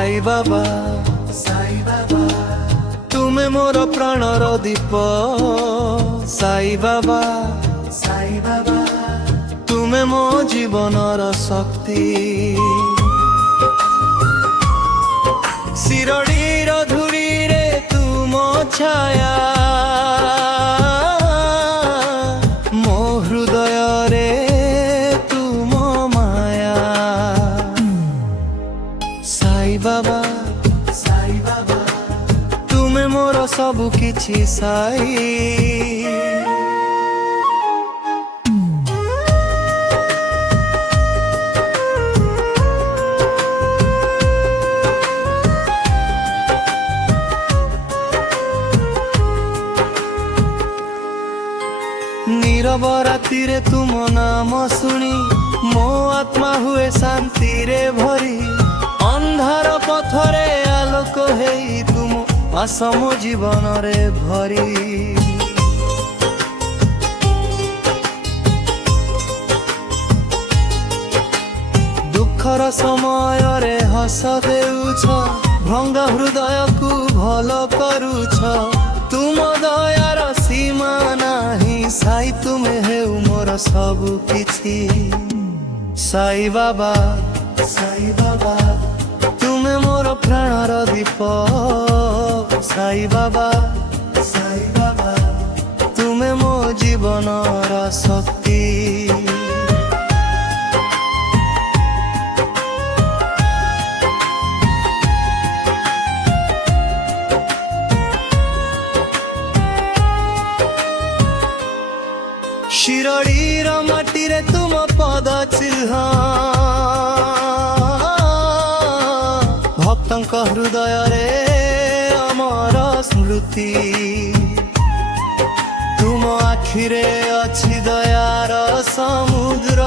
साई बाबा तुमे मोर प्राणर दीप साई बाबा तुमे मो जीवनर शक्ति शिरडीर धूरी रे तुम छाया मो हृदय रे तुम माया साई बाबा तुमे मोर सबु किछि साई नीरव राति रे तुम नाम सुनी मो आत्मा हुए शांति रे भरी अंधार पथरे आलोक हेई तुम आस मो जीवन रे भरी दुखर समय रे हस देउछ भंगा हृदय को भल करूछ तुम दयार सीमा नाही साई तुमे हे मोर सबु किछि साई बाबा तुमे मोर प्राणर दीप साई बाबा तुमे मो जीवनर शक्ति शिरडीर माटी रे तुम पद चिह्न भक्तंक हृदय रे अमर स्मृति तुम आखिरे अछि दयार समुद्र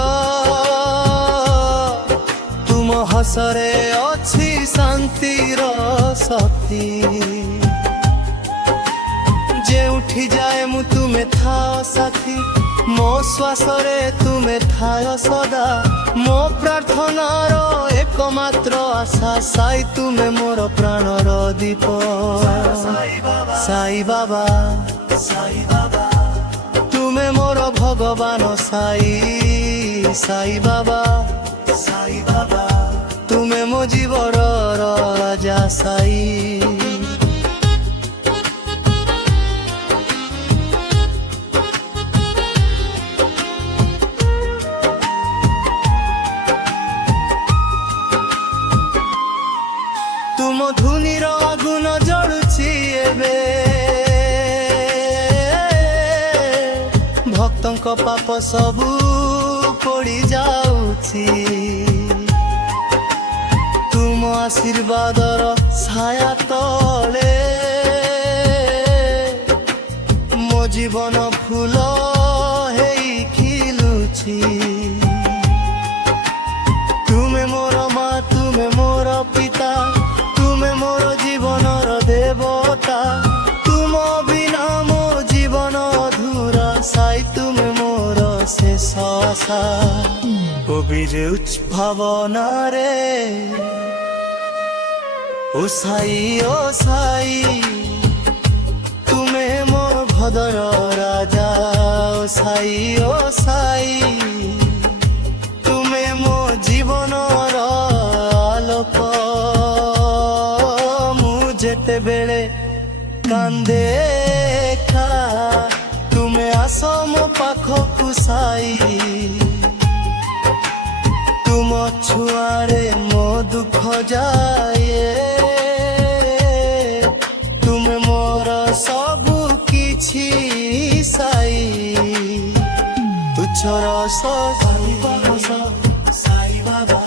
तुम हसरे अछि शांतिर शक्ति जे उठी जाए मु तुमे थाओ साथी मो श्वास रे तुमे थाओ सदा मो प्रार्थनार एकमात्र आशा साई तुमे मोर प्राणर दीप साई बाबा तुमे मोर भगवान साई बाबा तुमे मो जीवर राजा साई तुम धुनीर आगुन जलुछि एबे भक्तंक पाप सबु पड़ी जाउछि तुम आशीर्वादर छाया तले मो जीवन फूल हेई खिलुछि तुमे मोर माँ तुमे मोर पिता तुमे मोर जीवनर देवता तुम बिना मो जीवन अधूरा साई तुमे मोर शेष आशा कबिर भावना रे ओ साई तुमे मो भदर राजा ओ साई तुमे मो जीवनर आलोक जेते बेले कांदे खा तुमे आस मो पाखकु साई तुम छुआरे मो दुख जाए तुमे मोर सबु किछि साई तुच्छर साई बाबा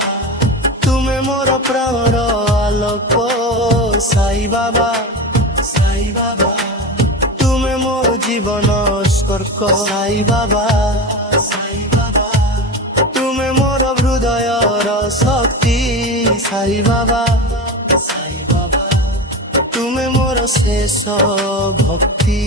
तुमे मोर प्राणर आलोक साई बाबा तुमे मो जीवन स्पर्क साई बाबा तुमे मोर हृदयर शक्ति साई बाबा तुमे मोर शेष भक्ति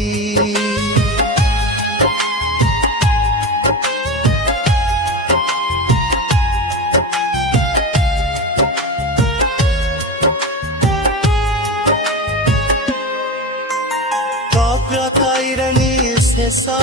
ଆପ୍ୟତାଇରେ ନିଶେଷ